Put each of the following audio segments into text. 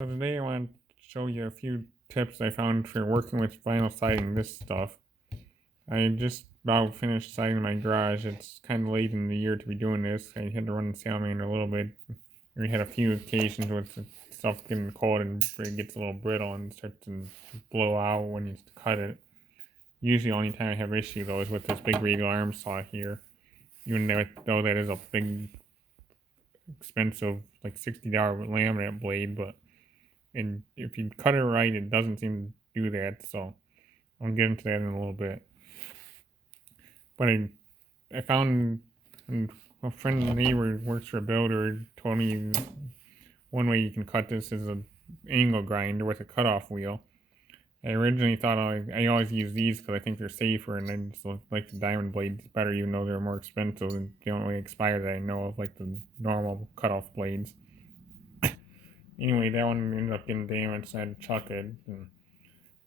So today I want to show you a few tips I found for working with vinyl siding this stuff. I just about finished siding my garage. It's kind of late in the year to be doing this. I had to run the salamander a little bit. We had a few occasions with the stuff getting cold and it gets a little brittle and starts to blow out when you cut it. Usually the only time I have issue though is with this big radial arm saw here. Even though that is a big expensive like $60 laminate blade, but and if you cut it right, it doesn't seem to do that. So I'll get into that in a little bit. But I found a friend and neighbor who works for a builder told me one way you can cut this is a angle grinder with a cutoff wheel. I originally thought I always use these because I think they're safer, and I just like the diamond blades better, even though they're more expensive and they don't really expire that I know of, like the normal cutoff blades. Anyway, that one ended up getting damaged, so I had to chuck it. And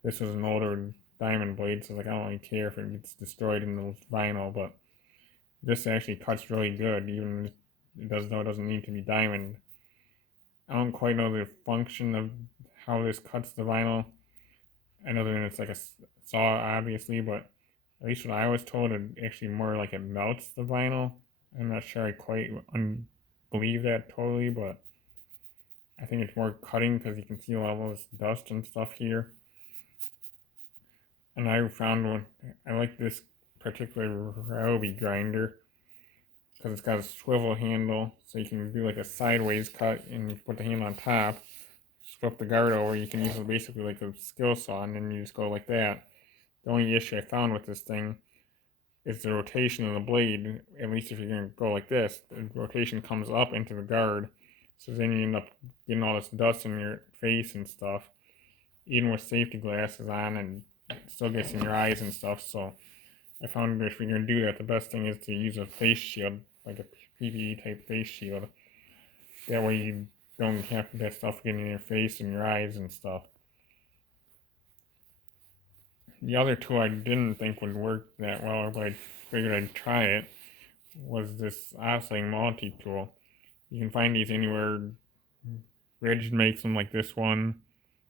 this was an older diamond blade, so like I don't really care if it gets destroyed in the vinyl, but this actually cuts really good, even if it doesn't need to be diamond. I don't quite know the function of how this cuts the vinyl. I know that it's like a saw, obviously, but at least what I was told, it actually more like it melts the vinyl. I'm not sure I quite believe that totally, but I think it's more cutting because you can see all this dust and stuff here. And I found one, I like this particular Ryobi grinder because it's got a swivel handle, so you can do like a sideways cut and you put the handle on top, flip the guard over. You can use it basically like a skill saw, and then you just go like that. The only issue I found with this thing is the rotation of the blade. At least if you're going to go like this, the rotation comes up into the guard, so then you end up getting all this dust in your face and stuff, even with safety glasses on, and it still gets in your eyes and stuff. So I found that if you're going to do that, the best thing is to use a face shield, like a PPE type face shield. That way you don't have that stuff getting in your face and your eyes and stuff. The other tool I didn't think would work that well, but I figured I'd try it, was this oscillating multi-tool. You can find these anywhere. Ridge makes them like this one.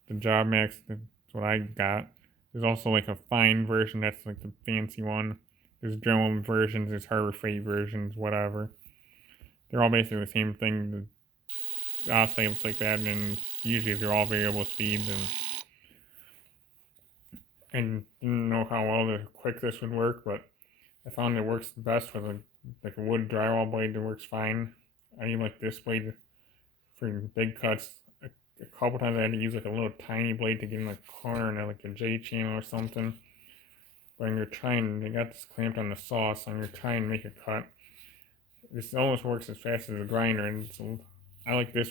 The Job Max, that's what I got. There's also like a fine version, that's like the fancy one. There's Dremel versions, there's Harbor Freight versions, whatever. They're all basically the same thing. The oscillates like that, and usually they're all variable speeds. And didn't know how well or quick this would work, but I found it works the best with like a wood drywall blade that works fine. I mean, like this blade for big cuts. A couple times I had to use like a little tiny blade to get in the corner and like a J channel or something. When you're trying, they got this clamped on the saw, so you're trying to make a cut. This almost works as fast as a grinder, and so I like this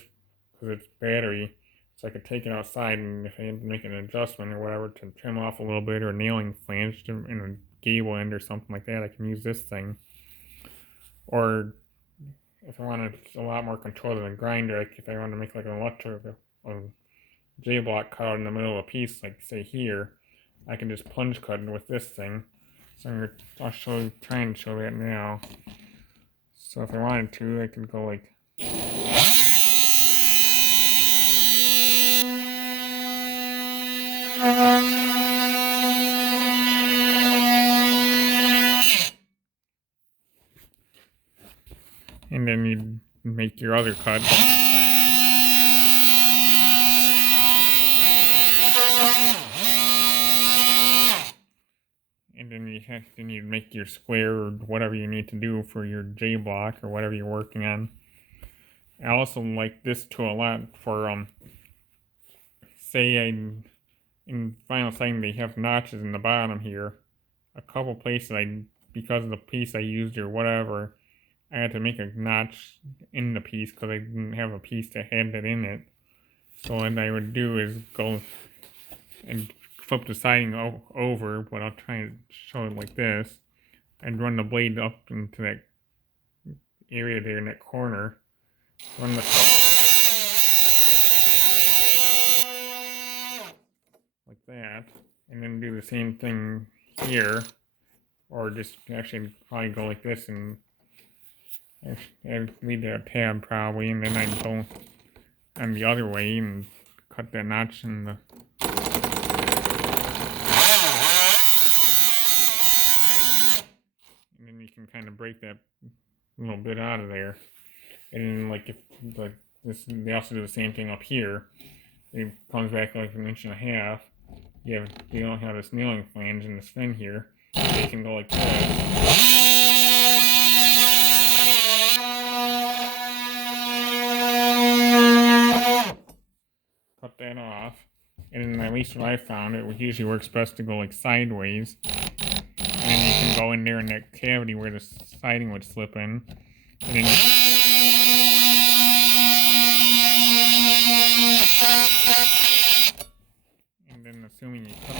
because it's battery, so I could take it outside, and if I had to make an adjustment or whatever to trim off a little bit, or a nailing flange in a gable end or something like that, I can use this thing. Or if I wanted a lot more control than a grinder, like if I wanted to make like an electric J block cut out in the middle of a piece, like say here, I can just plunge cut with this thing. So I'll try and show that now. So if I wanted to, I could go like. And then you'd make your other cut. And then you make your square or whatever you need to do for your J block or whatever you're working on. I also like this tool a lot for say in vinyl siding they have notches in the bottom here. A couple places because of the piece I used or whatever, I had to make a notch in the piece because I didn't have a piece that had that in it. So what I would do is go and flip the siding over, but I'll try and show it like this. I'd run the blade up into that area there in that corner, run the saw like that, and then do the same thing here, or just actually probably go like this and leave that tab probably, and then I'd go on the other way and cut that notch in the. And then you can kind of break that little bit out of there. And then, like, if like this, they also do the same thing up here. It comes back like 1.5 inches. You don't have this nailing flange and this fin here. They can go like this. Cut that off. And then at least what I found, it usually works best to go like sideways. And then you can go in there in that cavity where the siding would slip in. And then assuming you cut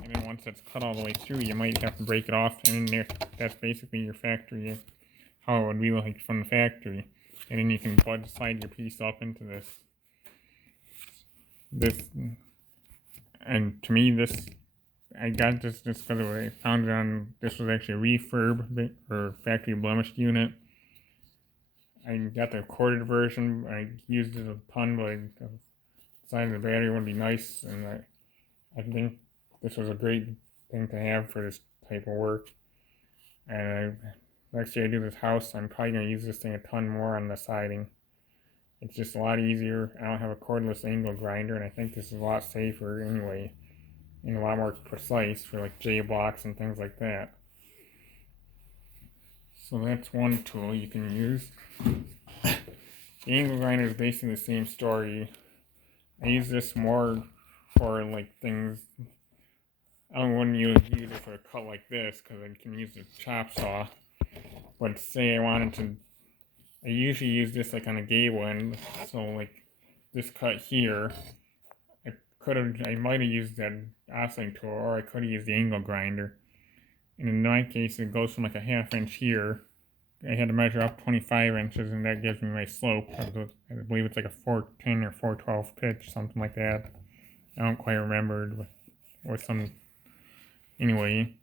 and then once it's cut all the way through, you might have to break it off, and then that's basically your factory, how it would be like from the factory. And then you can slide your piece up into this, and to me, I got this just because I found it on, this was actually a refurb or factory blemished unit. I got the corded version. I used it a ton, but I decided the battery would be nice, and I think this was a great thing to have for this type of work. And next year I do this house, I'm probably going to use this thing a ton more on the siding. It's just a lot easier. I don't have a cordless angle grinder, and I think this is a lot safer anyway, and a lot more precise for like J-blocks and things like that. So that's one tool you can use. The angle grinder is basically the same story. I use this more for like things. I wouldn't use it for a cut like this because I can use a chop saw. But say I wanted to, I usually use this like on a gable end. So like this cut here, I might have used that oscillating tool, or I could have used the angle grinder. And in my case, it goes from like a 1/2 inch here. I had to measure up 25 inches, and that gives me my slope. I believe it's like a 410 or 412 pitch, something like that. I don't quite remember, or some. Anyway,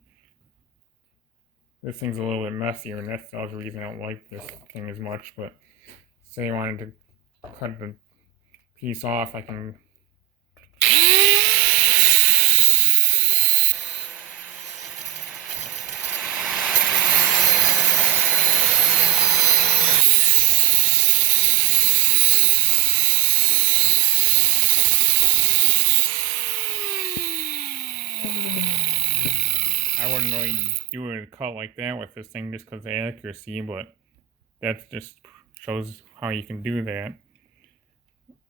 this thing's a little bit messier, and that's the other reason I don't like this thing as much. But say I wanted to cut the piece off, I can. I wouldn't really do a cut like that with this thing just because of the accuracy, but that just shows how you can do that.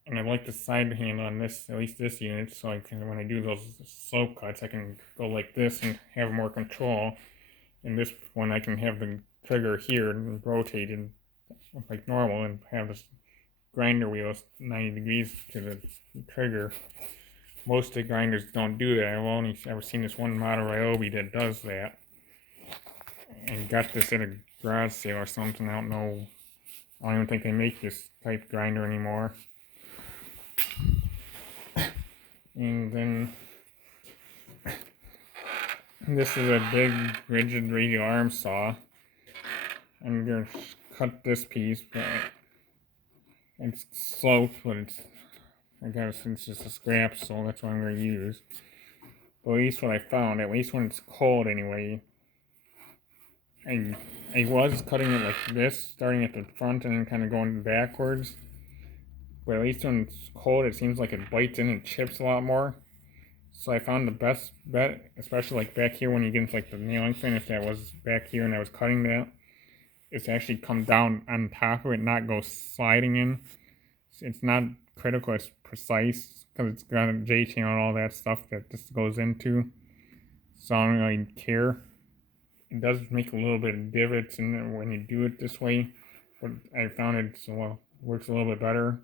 And I like the side hand on this, at least this unit, so I can, when I do those slope cuts, I can go like this and have more control. And this one, I can have the trigger here and rotated like normal and have this grinder wheel 90 degrees to the trigger. Most of the grinders don't do that. I've only ever seen this one model Ryobi that does that. And got this at a garage sale or something. I don't know. I don't even think they make this type grinder anymore. And then this is a big rigid radial arm saw. I'm going to cut this piece, but it's sloped, but I guess it's just a scrap, so that's what I'm going to use. But at least what I found, at least when it's cold anyway, I was cutting it like this, starting at the front and then kind of going backwards. But at least when it's cold, it seems like it bites in and chips a lot more. So I found the best bet, especially like back here when you get into like the nailing fin, if that was back here and I was cutting that, is to actually come down on top of it, not go sliding in. It's not critical, it's precise, because it's got a J-channel and all that stuff that this goes into. So I don't really care. It does make a little bit of divots in there when you do it this way, but I found it works a little bit better.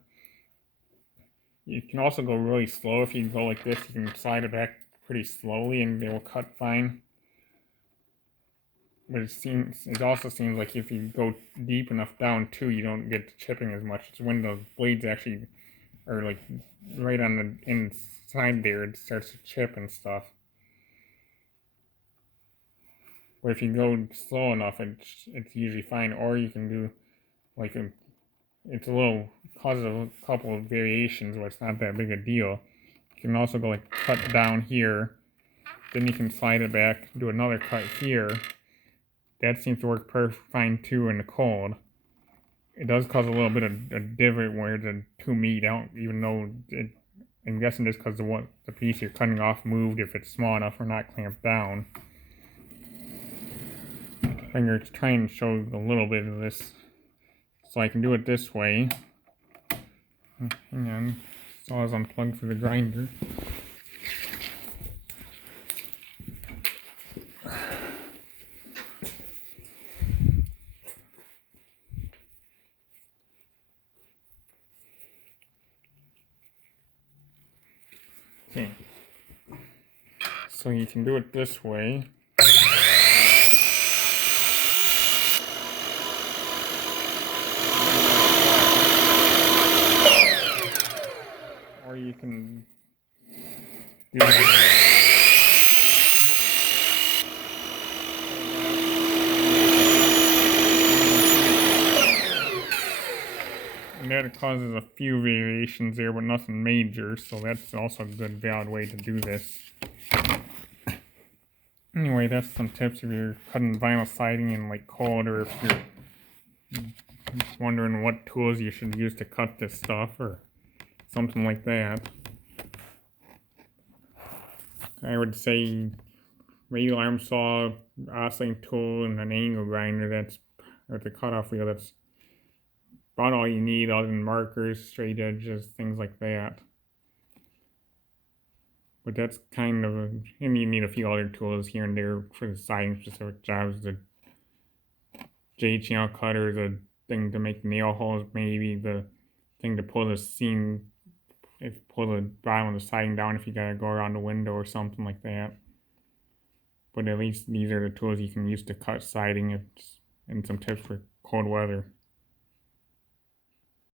You can also go really slow. If you go like this, you can slide it back pretty slowly and it will cut fine. But it also seems like if you go deep enough down too, you don't get chipping as much. It's when the blades actually are like right on the inside there, it starts to chip and stuff. But if you go slow enough, it's usually fine. Or you can do like it's a little, causes a couple of variations, but it's not that big a deal. You can also go like cut down here, then you can slide it back, do another cut here. That seems to work perfect fine too in the cold. It does cause a little bit of a divot where the two meet. I don't even know. I'm guessing just because the piece you're cutting off moved if it's small enough or not clamped down. I'm going to try and show a little bit of this. So I can do it this way. Hang on. Saw is unplugged for the grinder. Okay. So you can do it this way. Or you can do it. And that causes a few variations there, but nothing major, so that's also a good valid way to do this. Anyway, that's some tips if you're cutting vinyl siding in like cold, or if you're wondering what tools you should use to cut this stuff, or something like that. I would say radial arm saw, oscillating tool, and an angle grinder. That's with the cutoff wheel. That's about all you need, other than markers, straight edges, things like that. But that's kind of, and you need a few other tools here and there for the siding specific jobs. The J channel cutter, the thing to make nail holes, maybe the thing to pull the seam, pull the bottom of the siding down if you gotta go around the window or something like that. But at least these are the tools you can use to cut siding, and some tips for cold weather.